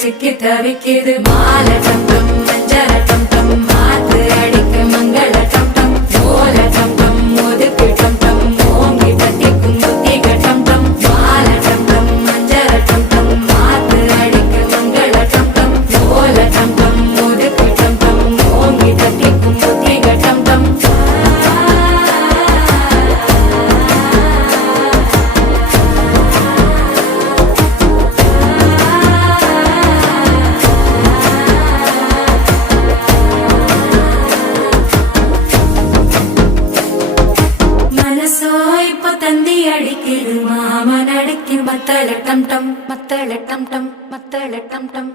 சிக்கி தவிக்குது மாலை டம் டம் மஞ்சள டம் டம் மாத்து அடிக்க மங்கள டம் டம் ஓல டம் டம் ஒதுக்கு டம் டம் ஓங்கி தட்டிக்கும் புத்திக டம் டம் மாலை டம் டம் மஞ்சள டம் டம் மாத்து அடிக்க மங்கள டம் டம் ஓல டம் டம் ஒதுக்கு டம் டம் ஓங்கி தட்டிக்கும் புத்திக டம் டம் தந்தி அடிக்குது மாமன் அடிக்கு மத்தள டம் டம் மத்தள டம் டம் மத்தள டம் டம்